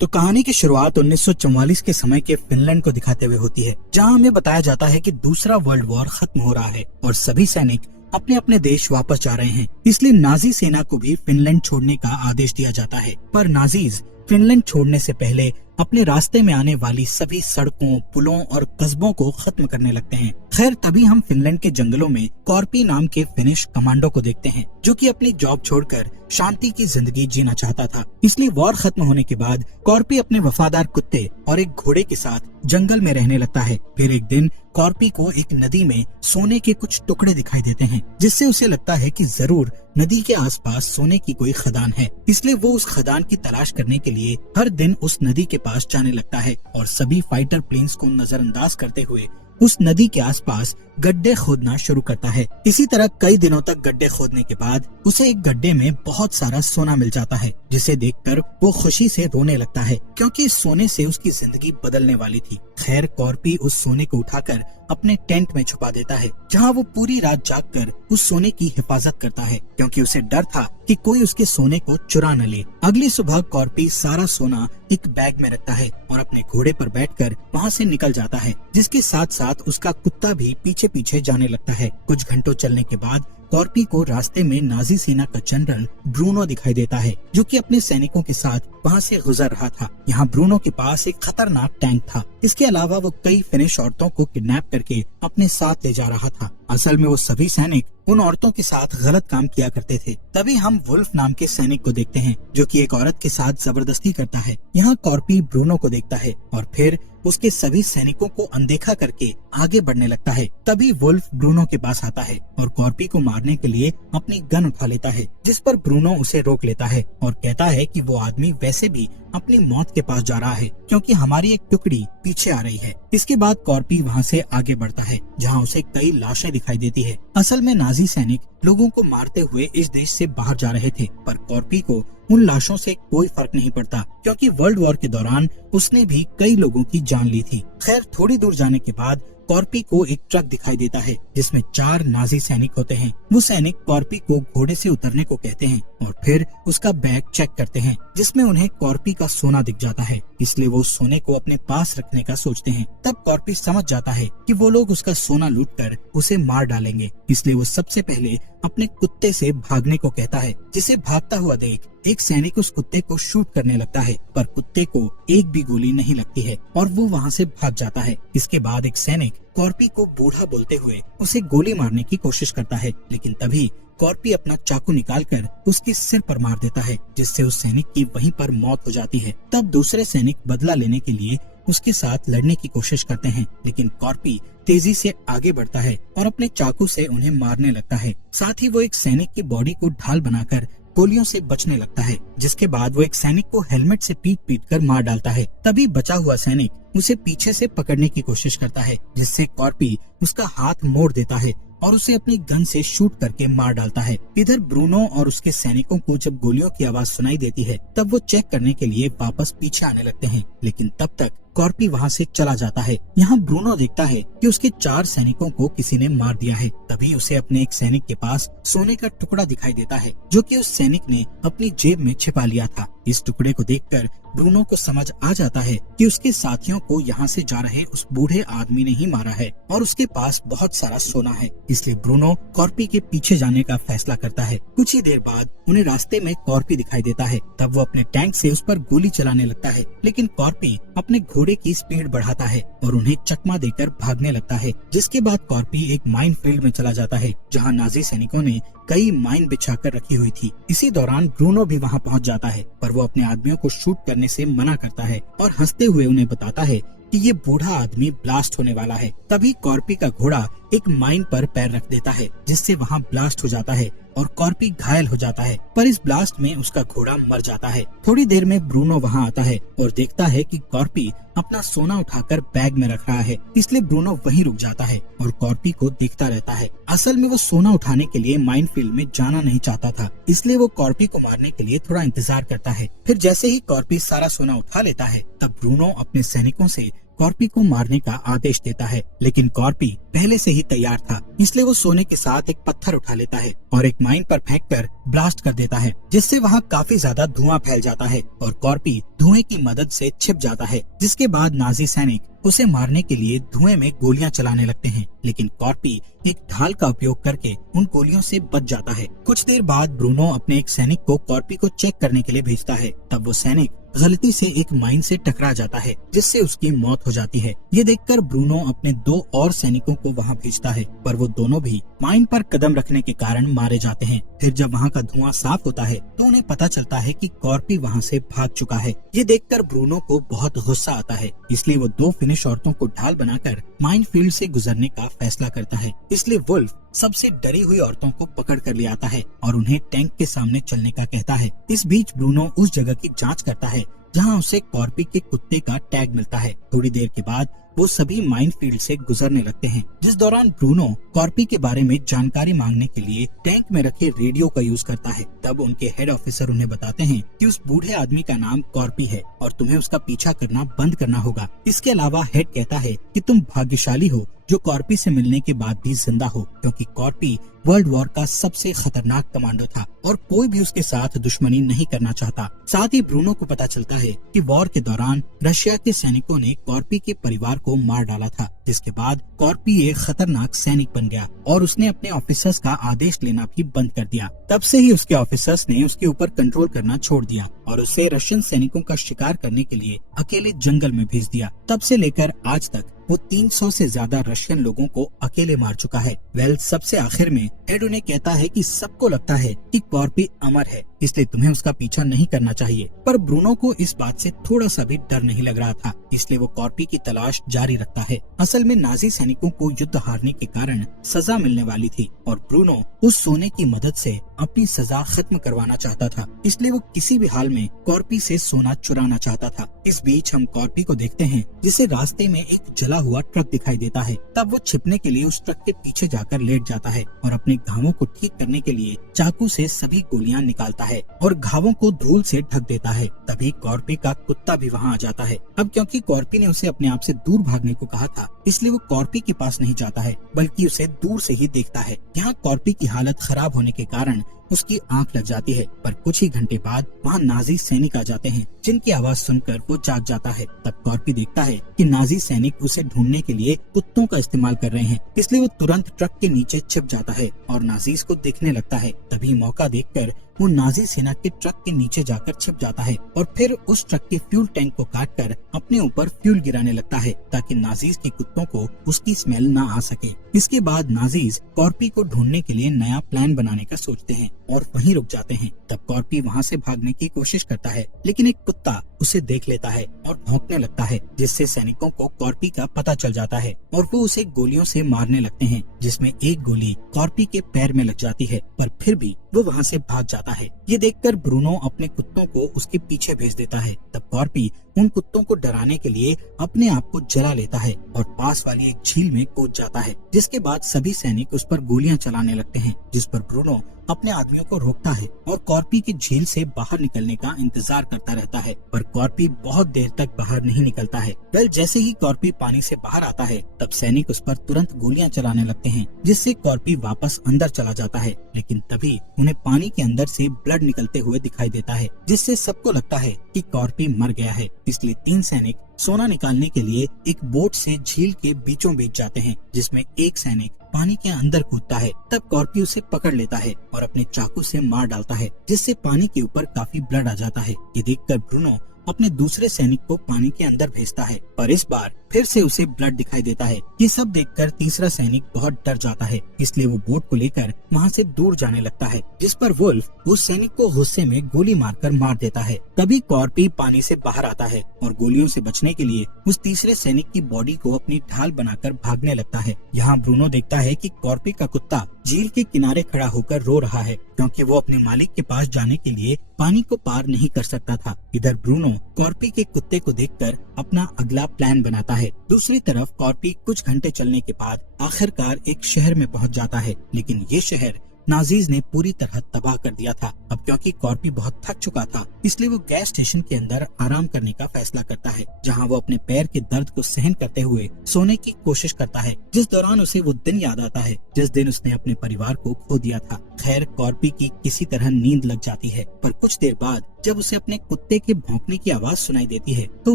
तो कहानी की शुरुआत 1944 के समय के फिनलैंड को दिखाते हुए होती है, जहां हमें बताया जाता है कि दूसरा वर्ल्ड वॉर खत्म हो रहा है और सभी सैनिक अपने अपने देश वापस जा रहे हैं। इसलिए नाजी सेना को भी फिनलैंड छोड़ने का आदेश दिया जाता है। पर नाजीज फिनलैंड छोड़ने से पहले अपने रास्ते में आने वाली सभी सड़कों, पुलों और कस्बों को खत्म करने लगते हैं। खैर, तभी हम फिनलैंड के जंगलों में कॉर्पी नाम के फिनिश कमांडो को देखते हैं, जो कि अपनी जॉब छोड़कर शांति की जिंदगी जीना चाहता था। इसलिए वॉर खत्म होने के बाद कॉर्पी अपने वफादार कुत्ते और एक घोड़े के साथ जंगल में रहने लगता है। फिर एक दिन कॉर्पी को एक नदी में सोने के कुछ टुकड़े दिखाई देते हैं, जिससे उसे लगता है कि जरूर नदी के आसपास सोने की कोई खदान है। इसलिए वो उस खदान की तलाश करने के लिए हर दिन उस नदी के पास जाने लगता है और सभी फाइटर प्लेन्स को नजरअंदाज करते हुए उस नदी के आसपास गड्ढे खोदना शुरू करता है। इसी तरह कई दिनों तक गड्ढे खोदने के बाद उसे एक गड्ढे में बहुत सारा सोना मिल जाता है, जिसे देखकर वो खुशी से रोने लगता है, क्योंकि इस सोने से उसकी जिंदगी बदलने वाली थी। खैर, कॉर्पी उस सोने को उठाकर अपने टेंट में छुपा देता है, जहां वो पूरी रात जागकर उस सोने की हिफाजत करता है, क्योंकि उसे डर था कि कोई उसके सोने को चुरा न ले। अगली सुबह कॉर्पी सारा सोना एक बैग में रखता है और अपने घोड़े पर बैठकर वहां से निकल जाता है, जिसके साथ साथ उसका कुत्ता भी पीछे पीछे जाने लगता है। कुछ घंटों चलने के बाद कॉर्पी को रास्ते में नाजी सेना का जनरल ब्रूनो दिखाई देता है, जो कि अपने सैनिकों के साथ वहां से गुजर रहा था। यहाँ ब्रूनो के पास एक खतरनाक टैंक था। इसके अलावा वो कई फिनिश औरतों को किडनैप करके अपने साथ ले जा रहा था। असल में वो सभी सैनिक उन औरतों के साथ गलत काम किया करते थे। तभी हम वुल्फ नाम के सैनिक को देखते हैं, जो कि एक औरत के साथ जबरदस्ती करता है। यहाँ कॉर्पी ब्रूनो को देखता है और फिर उसके सभी सैनिकों को अनदेखा करके आगे बढ़ने लगता है। तभी वुल्फ ब्रूनो के पास आता है और कॉर्पी को मारने के लिए अपनी गन उठा लेता है, जिस पर ब्रूनो उसे रोक लेता है और कहता है कि वो आदमी वैसे भी अपनी मौत के पास जा रहा है, क्योंकि हमारी एक टुकड़ी पीछे आ रही है। इसके बाद कॉर्पी वहाँ से आगे बढ़ता है, जहाँ उसे कई लाशें दिखाई देती है। असल में नाजी सैनिक लोगों को मारते हुए इस देश से बाहर जा रहे थे, पर कॉर्पी को उन लाशों से कोई फर्क नहीं पड़ता, क्योंकि वर्ल्ड वॉर के दौरान उसने भी कई लोगों की जान ली थी। खैर, थोड़ी दूर जाने के बाद कॉर्पी को एक ट्रक दिखाई देता है, जिसमें 4 नाजी सैनिक होते हैं। वो सैनिक कॉर्पी को घोड़े से उतरने को कहते हैं और फिर उसका बैग चेक करते हैं, जिसमें उन्हें कॉर्पी का सोना दिख जाता है। इसलिए वो सोने को अपने पास रखने का सोचते हैं। तब कॉर्पी समझ जाता है कि वो लोग उसका सोना लूटकर उसे मार डालेंगे। इसलिए वो सबसे पहले अपने कुत्ते से भागने को कहता है, जिसे भागता हुआ देख एक सैनिक उस कुत्ते को शूट करने लगता है, पर कुत्ते को एक भी गोली नहीं लगती है और वो वहाँ से भाग जाता है। इसके बाद एक सैनिक कॉर्पी को बूढ़ा बोलते हुए उसे गोली मारने की कोशिश करता है, लेकिन तभी कॉर्पी अपना चाकू निकालकर उसके सिर पर मार देता है, जिससे उस सैनिक की वहीं पर मौत हो जाती है। तब दूसरे सैनिक बदला लेने के लिए उसके साथ लड़ने की कोशिश करते हैं, लेकिन कॉर्पी तेजी से आगे बढ़ता है और अपने चाकू से उन्हें मारने लगता है। साथ ही वो एक सैनिक की बॉडी को ढाल बनाकर गोलियों से बचने लगता है, जिसके बाद वो एक सैनिक को हेलमेट से पीट कर मार डालता है। तभी बचा हुआ सैनिक उसे पीछे से पकड़ने की कोशिश करता है, जिससे कॉर्पी उसका हाथ मोड़ देता है और उसे अपनी गन से शूट करके मार डालता है। इधर ब्रूनो और उसके सैनिकों को जब गोलियों की आवाज सुनाई देती है, तब वो चेक करने के लिए वापस पीछे आने लगते हैं, लेकिन तब तक कॉर्पी वहाँ से चला जाता है। यहाँ ब्रूनो देखता है कि उसके 4 सैनिकों को किसी ने मार दिया है। तभी उसे अपने एक सैनिक के पास सोने का टुकड़ा दिखाई देता है, जो कि उस सैनिक ने अपनी जेब में छिपा लिया था। इस टुकड़े को देखकर ब्रूनो को समझ आ जाता है कि उसके साथियों को यहाँ से जा रहे उस बूढ़े आदमी ने ही मारा है और उसके पास बहुत सारा सोना है। इसलिए ब्रूनो कॉर्पी के पीछे जाने का फैसला करता है। कुछ ही देर बाद उन्हें रास्ते में कॉर्पी दिखाई देता है। तब वो अपने टैंक से उस पर गोली चलाने लगता है, लेकिन कॉर्पी अपने घोड़े की स्पीड बढ़ाता है और उन्हें चकमा देकर भागने लगता है। जिसके बाद कॉर्पी एक माइन फील्ड में चला जाता है, जहाँ नाजी सैनिकों ने कई माइन बिछाकर रखी हुई थी। इसी दौरान ब्रूनो भी वहाँ पहुँच जाता है, पर वो अपने आदमियों को शूट करने से मना करता है और हंसते हुए उन्हें बताता है कि ये बूढ़ा आदमी ब्लास्ट होने वाला है। तभी कॉर्पी का घोड़ा एक माइन पर पैर रख देता है, जिससे वहाँ ब्लास्ट हो जाता है और कॉर्पी घायल हो जाता है, पर इस ब्लास्ट में उसका घोड़ा मर जाता है। थोड़ी देर में ब्रूनो वहाँ आता है और देखता है कि कॉर्पी अपना सोना उठाकर बैग में रख रहा है, इसलिए ब्रूनो वहीं रुक जाता है और कॉर्पी को देखता रहता है। असल में वो सोना उठाने के लिए माइनफील्ड में जाना नहीं चाहता था, इसलिए वो कॉर्पी को मारने के लिए थोड़ा इंतजार करता है। फिर जैसे ही कॉर्पी सारा सोना उठा लेता है, तब ब्रूनो अपने सैनिकों से कॉर्पी को मारने का आदेश देता है, लेकिन कॉर्पी पहले से ही तैयार था, इसलिए वो सोने के साथ एक पत्थर उठा लेता है और एक माइन पर फेंककर ब्लास्ट कर देता है, जिससे वहाँ काफी ज्यादा धुआं फैल जाता है और कॉर्पी धुएं की मदद से छिप जाता है। जिसके बाद नाजी सैनिक उसे मारने के लिए धुएं में गोलियां चलाने लगते हैं, लेकिन कॉर्पी एक ढाल का उपयोग करके उन गोलियों से बच जाता है। कुछ देर बाद ब्रूनो अपने एक सैनिक को कॉर्पी को चेक करने के लिए भेजता है। तब वो सैनिक गलती से एक माइन से टकरा जाता है, जिससे उसकी मौत हो जाती है। ये देखकर ब्रूनो अपने 2 और सैनिकों को वहाँ भेजता है, पर वो दोनों भी माइन पर कदम रखने के कारण मारे जाते हैं। फिर जब वहाँ का धुआं साफ होता है तो उन्हें पता चलता है कि कॉर्पी वहाँ से भाग चुका है। ये देखकर ब्रूनो को बहुत गुस्सा आता है, इसलिए वो 2 फिनिश औरतों को ढाल बनाकर माइन फील्ड से गुजरने का फैसला करता है। इसलिए वुल्फ सबसे डरी हुई औरतों को पकड़ कर ले आता है और उन्हें टैंक के सामने चलने का कहता है। इस बीच ब्रूनो उस जगह की जांच करता है जहां उसे कॉर्पी के कुत्ते का टैग मिलता है। थोड़ी देर के बाद वो सभी माइन फील्ड से गुजरने लगते हैं, जिस दौरान ब्रूनो कॉर्पी के बारे में जानकारी मांगने के लिए टैंक में रखे रेडियो का यूज करता है। तब उनके हेड ऑफिसर उन्हें बताते हैं कि उस बूढ़े आदमी का नाम कॉर्पी है और तुम्हें उसका पीछा करना बंद करना होगा। इसके अलावा हेड कहता है कि तुम भाग्यशाली हो जो कॉर्पी से मिलने के बाद भी जिंदा हो, क्योंकि कॉर्पी वर्ल्ड वॉर का सबसे खतरनाक कमांडो था और कोई भी उसके साथ दुश्मनी नहीं करना चाहता। साथ ही ब्रूनो को पता चलता है कि वॉर के दौरान रशिया के सैनिकों ने कॉर्पी के परिवार को मार डाला था, जिसके बाद कॉर्पी एक खतरनाक सैनिक बन गया और उसने अपने ऑफिसर्स का आदेश लेना भी बंद कर दिया। तब से ही उसके ऑफिसर्स ने उसके ऊपर कंट्रोल करना छोड़ दिया और उसे रशियन सैनिकों का शिकार करने के लिए अकेले जंगल में भेज दिया। तब से लेकर आज तक वो 300 से ज्यादा रशियन लोगों को अकेले मार चुका है। सबसे आखिर में हेड उन्हें कहता है कि सबको लगता है कि कॉर्पी अमर है, इसलिए तुम्हें उसका पीछा नहीं करना चाहिए। पर ब्रूनो को इस बात से थोड़ा सा भी डर नहीं लग रहा था, इसलिए वो कॉर्पी की तलाश जारी रखता है। असल में नाजी सैनिकों को युद्ध हारने के कारण सजा मिलने वाली थी और ब्रूनो उस सोने की मदद से अपनी सजा खत्म करवाना चाहता था, इसलिए वो किसी भी हाल में कॉर्पी से सोना चुराना चाहता था। इस बीच हम कॉर्पी को देखते हैं, जिसे रास्ते में एक जला हुआ ट्रक दिखाई देता है। तब वो छिपने के लिए उस ट्रक के पीछे जाकर लेट जाता है और अपने घावों को ठीक करने के लिए चाकू से सभी गोलियां निकालता है और घावों को धूल से ढक देता है। तभी कॉर्पी का कुत्ता भी वहां आ जाता है। अब क्योंकि कॉर्पी ने उसे अपने आप से दूर भागने को कहा था, इसलिए वो कॉर्पी के पास नहीं जाता है, बल्कि उसे दूर से ही देखता है। यहाँ कॉर्पी की हालत खराब होने के कारण उसकी आंख लग जाती है, पर कुछ ही घंटे बाद वहाँ नाजी सैनिक आ जाते हैं, जिनकी आवाज सुनकर वो जाग जाता है। तब कॉर्पी देखता है कि नाजी सैनिक उसे ढूंढने के लिए कुत्तों का इस्तेमाल कर रहे हैं, इसलिए वो तुरंत ट्रक के नीचे छिप जाता है और नाजीज को देखने लगता है। तभी मौका देखकर वो नाजी सेना के ट्रक के नीचे जाकर छिप जाता है और फिर उस ट्रक के फ्यूल टैंक को काटकर अपने ऊपर फ्यूल गिराने लगता है, ताकि नाजीज के कुत्तों को उसकी स्मेल न आ सके। इसके बाद नाजीज कॉर्पी को ढूंढने के लिए नया प्लान बनाने का सोचते हैं और वहीं रुक जाते हैं। तब कॉर्पी वहाँ से भागने की कोशिश करता है, लेकिन एक कुत्ता उसे देख लेता है और भौंकने लगता है, जिससे सैनिकों को कॉर्पी का पता चल जाता है और वो उसे गोलियों से मारने लगते हैं, जिसमें एक गोली कॉर्पी के पैर में लग जाती है, पर फिर भी वो वहाँ से भाग जाता है। ये देखकर ब्रूनो अपने कुत्तों को उसके पीछे भेज देता है। तब कॉर्पी उन कुत्तों को डराने के लिए अपने आप को जला लेता है और पास वाली एक झील में कूद जाता है, जिसके बाद सभी सैनिक उस पर गोलियां चलाने लगते हैं, जिस पर ब्रूनो अपने आदमियों को रोकता है और कॉर्पी की झील से बाहर निकलने का इंतजार करता रहता है, पर कॉर्पी बहुत देर तक बाहर नहीं निकलता है। जैसे ही कॉर्पी पानी से बाहर आता है, तब सैनिक उस पर तुरंत गोलियां चलाने लगते हैं, जिससे कॉर्पी वापस अंदर चला जाता है। लेकिन तभी उन्हें पानी के अंदर से ब्लड निकलते हुए दिखाई देता है, जिससे सबको लगता है कि कॉर्पी मर गया है। इसलिए 3 सैनिक सोना निकालने के लिए एक बोट से झील के बीचों बीच जाते हैं, जिसमें एक सैनिक पानी के अंदर कूदता है। तब कॉर्पी उसे पकड़ लेता है और अपने चाकू से मार डालता है, जिससे पानी के ऊपर काफी ब्लड आ जाता है। ये देखकर ब्रूनो अपने दूसरे सैनिक को पानी के अंदर भेजता है, पर इस बार फिर से उसे ब्लड दिखाई देता है। ये सब देखकर तीसरा सैनिक बहुत डर जाता है, इसलिए वो बोट को लेकर वहाँ से दूर जाने लगता है, जिस पर वुल्फ उस सैनिक को गुस्से में गोली मारकर मार देता है। तभी कॉर्पी पानी से बाहर आता है और गोलियों से बचने के लिए उस तीसरे सैनिक की बॉडी को अपनी ढाल बनाकर भागने लगता है। यहाँ ब्रूनो देखता है कि कॉर्पी का कुत्ता झील के किनारे खड़ा होकर रो रहा है, क्योंकि वो अपने मालिक के पास जाने के लिए पानी को पार नहीं कर सकता था। इधर ब्रूनो कॉर्पी के कुत्ते को देखकर अपना अगला प्लान बनाता है। दूसरी तरफ कॉर्पी कुछ घंटे चलने के बाद आखिरकार एक शहर में पहुंच जाता है, लेकिन ये शहर नाजीज ने पूरी तरह तबाह कर दिया था। अब क्योंकि कॉर्पी बहुत थक चुका था, इसलिए वो गैस स्टेशन के अंदर आराम करने का फैसला करता है, जहाँ वो अपने पैर के दर्द को सहन करते हुए सोने की कोशिश करता है, जिस दौरान उसे वो दिन याद आता है जिस दिन उसने अपने परिवार को खो दिया था। खैर, कॉर्पी की किसी तरह नींद लग जाती है, पर कुछ देर बाद जब उसे अपने कुत्ते के भौंकने की आवाज सुनाई देती है तो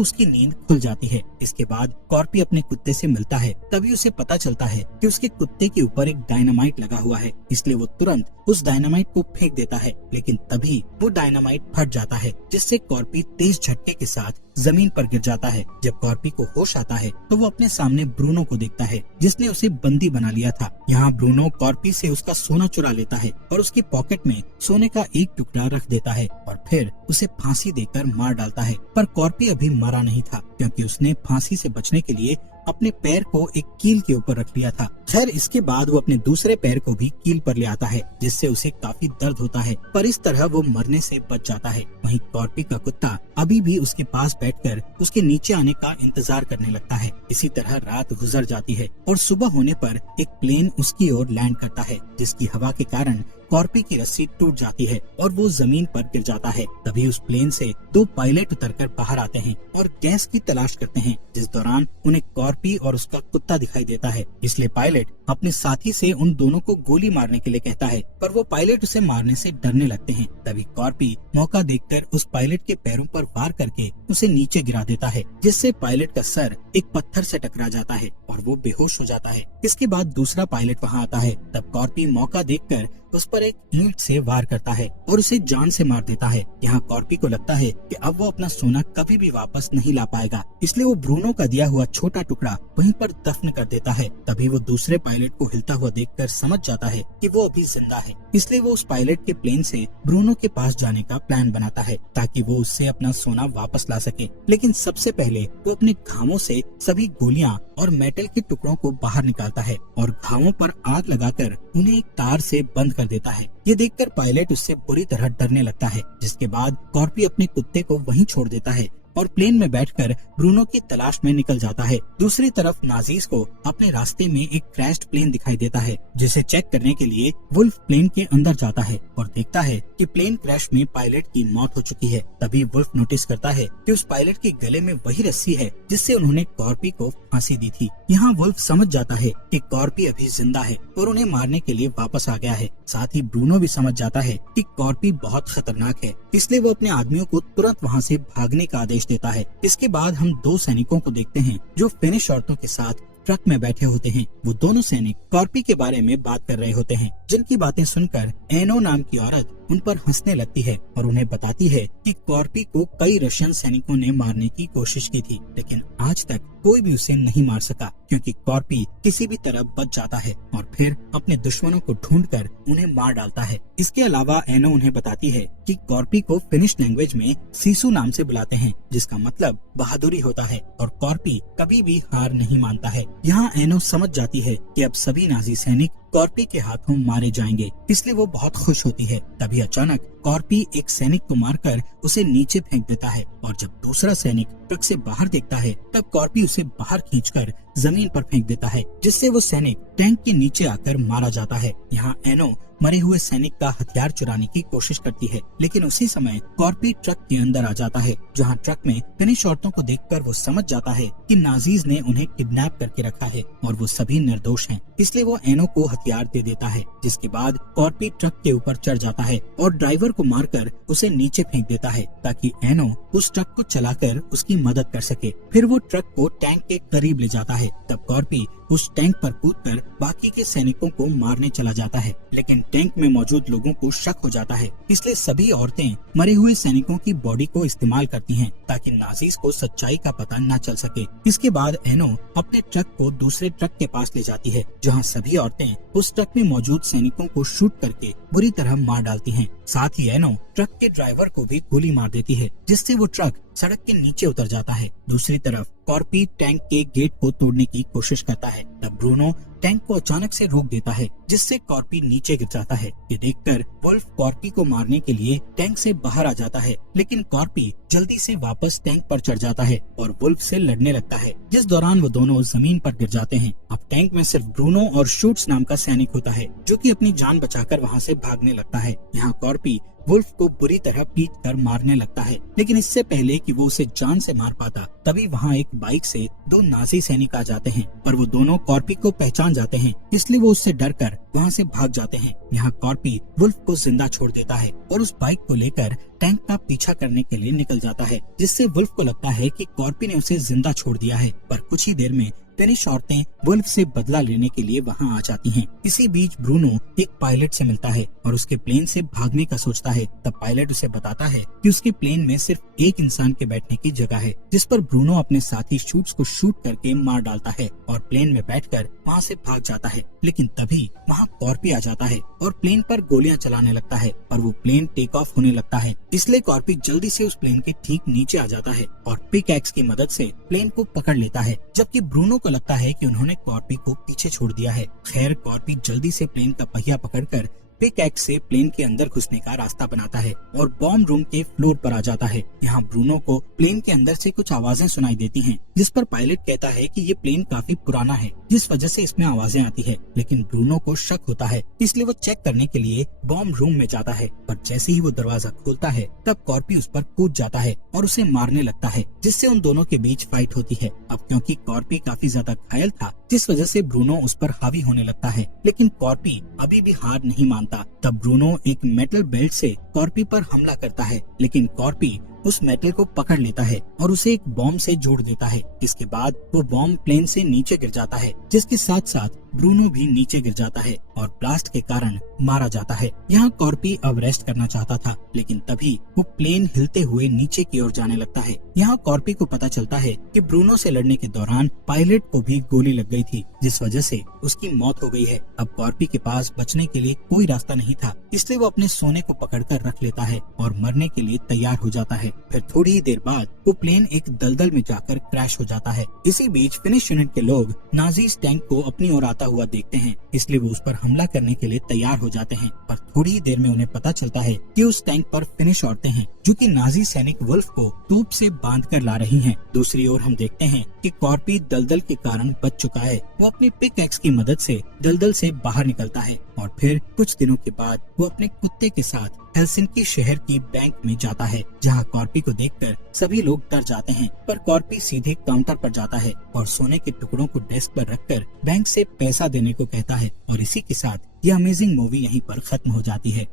उसकी नींद खुल जाती है। इसके बाद कॉर्पी अपने कुत्ते से मिलता है। तभी उसे पता चलता है कि उसके कुत्ते के ऊपर एक डायनामाइट लगा हुआ है, इसलिए वो तुरंत उस डायनामाइट को फेंक देता है। लेकिन तभी वो डायनामाइट फट जाता है, जिससे कॉर्पी तेज झटके के साथ जमीन पर गिर जाता है। जब कॉर्पी को होश आता है तो वो अपने सामने ब्रूनो को देखता है, जिसने उसे बंदी बना लिया था। यहाँ ब्रूनो कॉर्पी से उसका सोना चुरा लेता है और उसकी पॉकेट में सोने का एक टुकड़ा रख देता है और फिर उसे फांसी देकर मार डालता है। पर कॉर्पी अभी मरा नहीं था, क्योंकि उसने फांसी से बचने के लिए अपने पैर को एक कील के ऊपर रख लिया था। खैर, इसके बाद वो अपने दूसरे पैर को भी कील पर ले आता है, जिससे उसे काफी दर्द होता है, पर इस तरह वो मरने से बच जाता है। वहीं कॉर्पी का कुत्ता अभी भी उसके पास बैठकर उसके नीचे आने का इंतजार करने लगता है। इसी तरह रात गुजर जाती है और सुबह होने पर एक प्लेन उसकी ओर लैंड करता है, जिसकी हवा के कारण कॉर्पी की रस्सी टूट जाती है और वो जमीन पर गिर जाता है। तभी उस प्लेन से 2 पायलट उतरकर बाहर आते हैं और गैस की तलाश करते हैं, जिस दौरान उन्हें कॉर्पी और उसका कुत्ता दिखाई देता है। इसलिए पायलट अपने साथी से उन दोनों को गोली मारने के लिए कहता है, पर वो पायलट उसे मारने से डरने लगते हैं। तभी कॉर्पी मौका देखकर उस पायलट के पैरों पर वार करके उसे नीचे गिरा देता है, जिससे पायलट का सर एक पत्थर से टकरा जाता है और वो बेहोश हो जाता है। इसके बाद दूसरा पायलट वहाँ आता है। तब कॉर्पी मौका देखकर उस पर एक ईंट से वार करता है और उसे जान से मार देता है। यहाँ कॉर्पी को लगता है कि अब वो अपना सोना कभी भी वापस नहीं ला पाएगा, इसलिए वो ब्रूनो का दिया हुआ छोटा टुकड़ा वहीं पर दफन कर देता है। तभी वो दूसरे पायलट को हिलता हुआ देखकर समझ जाता है कि वो अभी जिंदा है, इसलिए वो उस पायलट के प्लेन से ब्रूनो के पास जाने का प्लान बनाता है ताकि वो उससे अपना सोना वापस ला सके। लेकिन सबसे पहले वो अपने घावों से सभी गोलियां और मेटल के टुकड़ों को बाहर निकालता है और घावों पर आग लगाकर उन्हें एक तार से बंद कर देता है। ये देखकर पायलट उससे बुरी तरह डरने लगता है, जिसके बाद कॉर्पी अपने कुत्ते को वहीं छोड़ देता है और प्लेन में बैठकर ब्रूनो की तलाश में निकल जाता है। दूसरी तरफ नाजीज को अपने रास्ते में एक क्रैश्ड प्लेन दिखाई देता है, जिसे चेक करने के लिए वुल्फ प्लेन के अंदर जाता है और देखता है कि प्लेन क्रैश में पायलट की मौत हो चुकी है। तभी वुल्फ नोटिस करता है कि उस पायलट के गले में वही रस्सी है जिससे उन्होंने कॉर्पी को फांसी दी थी। यहाँ वुल्फ समझ जाता है कि कॉर्पी अभी जिंदा है और उन्हें मारने के लिए वापस आ गया है। साथ ही ब्रूनो भी समझ जाता है कि कॉर्पी बहुत खतरनाक है, इसलिए वो अपने आदमियों को तुरंत वहाँ से भागने का आदेश देता है। इसके बाद हम 2 सैनिकों को देखते हैं जो फिनिश औरतों के साथ ट्रक में बैठे होते हैं। वो दोनों सैनिक कॉर्पी के बारे में बात कर रहे होते हैं, जिनकी बातें सुनकर एनो नाम की औरत उन पर हंसने लगती है और उन्हें बताती है कि कॉर्पी को कई रशियन सैनिकों ने मारने की कोशिश की थी, लेकिन आज तक कोई भी उसे नहीं मार सका, क्योंकि कॉर्पी किसी भी तरह बच जाता है और फिर अपने दुश्मनों को ढूंढकर उन्हें मार डालता है। इसके अलावा एनो उन्हें बताती है कि कॉर्पी को फिनिश लैंग्वेज में सीसू नाम से बुलाते हैं, जिसका मतलब बहादुरी होता है और कॉर्पी कभी भी हार नहीं मानता है। यहाँ एनो समझ जाती है कि अब सभी नाजी सैनिक कॉर्पी के हाथों मारे जाएंगे, इसलिए वो बहुत खुश होती है। तभी अचानक कॉर्पी एक सैनिक को मारकर उसे नीचे फेंक देता है और जब दूसरा सैनिक ट्रक से बाहर देखता है तब कॉर्पी उसे बाहर खींचकर जमीन पर फेंक देता है, जिससे वो सैनिक टैंक के नीचे आकर मारा जाता है। यहाँ एनो मरे हुए सैनिक का हथियार चुराने की कोशिश करती है, लेकिन उसी समय कॉर्पी ट्रक के अंदर आ जाता है, जहाँ ट्रक में फिनिश औरतों को देखकर वो समझ जाता है कि नाजीज ने उन्हें किडनैप करके रखा है और वो सभी निर्दोष हैं। इसलिए वो एनो को हथियार दे देता है, जिसके बाद कॉर्पी ट्रक के ऊपर चढ़ जाता है और ड्राइवर को मारकर उसे नीचे फेंक देता है ताकि एनो उस ट्रक को चलाकर उसकी मदद कर सके। फिर वो ट्रक को टैंक के करीब ले जाता है। तब कॉर्पी उस टैंक पर कूदकर बाकी के सैनिकों को मारने चला जाता है, लेकिन टैंक में मौजूद लोगों को शक हो जाता है, इसलिए सभी औरतें मरे हुए सैनिकों की बॉडी को इस्तेमाल करती हैं ताकि नाजीज को सच्चाई का पता न चल सके। इसके बाद एनो अपने ट्रक को दूसरे ट्रक के पास ले जाती है, जहाँ सभी औरतें उस ट्रक में मौजूद सैनिकों को शूट करके बुरी तरह मार डालती हैं। साथ ही एनो ट्रक के ड्राइवर को भी गोली मार देती है, जिससे वो ट्रक सड़क के नीचे उतर जाता है। दूसरी तरफ कॉर्पी टैंक के गेट को तोड़ने की कोशिश करता है। तब ब्रूनो टैंक को अचानक से रोक देता है, जिससे कॉर्पी नीचे गिर जाता है। ये देखकर वुल्फ कॉर्पी को मारने के लिए टैंक से बाहर आ जाता है, लेकिन कॉर्पी जल्दी से वापस टैंक पर चढ़ जाता है और वुल्फ से लड़ने लगता है, जिस दौरान वो दोनों जमीन पर गिर जाते हैं। अब टैंक में सिर्फ ब्रूनो और शूट्स नाम का सैनिक होता है, जो कि अपनी जान बचाकर वहाँ से भागने लगता है। यहाँ कॉर्पी वुल्फ को बुरी तरह पीट कर मारने लगता है, लेकिन इससे पहले कि वो उसे जान से मार पाता, तभी वहाँ एक बाइक से दो नाजी सैनिक आ जाते हैं, पर वो दोनों कॉर्पी को पहचान जाते हैं, इसलिए वो उससे डरकर वहाँ से भाग जाते हैं। यहाँ कॉर्पी वुल्फ को जिंदा छोड़ देता है और उस बाइक को लेकर टैंक का पीछा करने के लिए निकल जाता है, जिससे वुल्फ को लगता है कि कॉर्पी ने उसे जिंदा छोड़ दिया है। पर कुछ ही देर में फिनिश औरतें वुल्फ से बदला लेने के लिए वहां आ जाती हैं। इसी बीच ब्रूनो एक पायलट से मिलता है और उसके प्लेन से भागने का सोचता है। तब पायलट उसे बताता है कि उसके प्लेन में सिर्फ एक इंसान के बैठने की जगह है, जिस पर ब्रूनो अपने साथी शूट्स को शूट करके मार डालता है और प्लेन में बैठकर वहां से भाग जाता है। लेकिन तभी वहां कॉर्पी आ जाता है और प्लेन पर गोलियां चलाने लगता है, पर वो प्लेन टेक ऑफ होने लगता है, इसलिए कॉर्पी जल्दी से उस प्लेन के ठीक नीचे आ जाता है और पिकैक्स की मदद से प्लेन को पकड़ लेता है, जबकि ब्रूनो को लगता है कि उन्होंने कॉर्पी को पीछे छोड़ दिया है। खैर, कॉर्पी जल्दी से प्लेन का पहिया पकड़कर पिकैक्स से प्लेन के अंदर घुसने का रास्ता बनाता है और बॉम्ब रूम के फ्लोर पर आ जाता है। यहाँ ब्रूनो को प्लेन के अंदर से कुछ आवाजें सुनाई देती हैं, जिस पर पायलट कहता है कि ये प्लेन काफी पुराना है, जिस वजह से इसमें आवाजें आती है। लेकिन ब्रूनो को शक होता है, इसलिए वो चेक करने के लिए बॉम्ब रूम में जाता है, पर जैसे ही वो दरवाजा खोलता है तब कॉर्पी उस पर कूद जाता है और उसे मारने लगता है, जिससे उन दोनों के बीच फाइट होती है। अब क्योंकि कॉर्पी काफी ज्यादा घायल था, जिस वजह से ब्रूनो उस पर हावी होने लगता है, लेकिन कॉर्पी अभी भी हार नहीं मानता। तब ब्रूनो एक मेटल बेल्ट से कॉर्पी पर हमला करता है, लेकिन कॉर्पी उस मेटल को पकड़ लेता है और उसे एक बॉम्ब से जोड़ देता है। इसके बाद वो बॉम्ब प्लेन से नीचे गिर जाता है, जिसके साथ साथ ब्रूनो भी नीचे गिर जाता है और ब्लास्ट के कारण मारा जाता है। यहाँ कॉर्पी अब रेस्ट करना चाहता था, लेकिन तभी वो प्लेन हिलते हुए नीचे की ओर जाने लगता है। यहाँ कॉर्पी को पता चलता है कि ब्रूनो से लड़ने के दौरान पायलट को भी गोली लग गई थी, जिस वजह से उसकी मौत हो गई है। अब कॉर्पी के पास बचने के लिए कोई रास्ता नहीं था, इसलिए वो अपने सोने को पकड़कर रख लेता है और मरने के लिए तैयार हो जाता है। फिर थोड़ी ही देर बाद वो प्लेन एक दलदल में जाकर क्रैश हो जाता है। इसी बीच फिनिश यूनिट के लोग नाजीज टैंक को अपनी ओर आता हुआ देखते हैं, इसलिए वो उस पर हमला करने के लिए तैयार हो जाते हैं। पर थोड़ी ही देर में उन्हें पता चलता है कि उस टैंक पर फिनिश औरतें हैं, जो कि नाजी सैनिक वुल्फ को तोप से बांध कर ला रही हैं। दूसरी ओर हम देखते हैं कि कॉर्पी दलदल के कारण बच चुका है। वो अपनी पिकैक्स की मदद से दलदल से बाहर निकलता है और फिर कुछ दिनों के बाद वो अपने कुत्ते के साथ हेलसिंकी शहर की बैंक में जाता है, जहाँ कॉर्पी को देखकर सभी लोग डर जाते हैं। पर कॉर्पी सीधे काउंटर पर जाता है और सोने के टुकड़ों को डेस्क पर रखकर बैंक से पैसा देने को कहता है। और इसी के साथ ये अमेजिंग मूवी यहीं पर खत्म हो जाती है।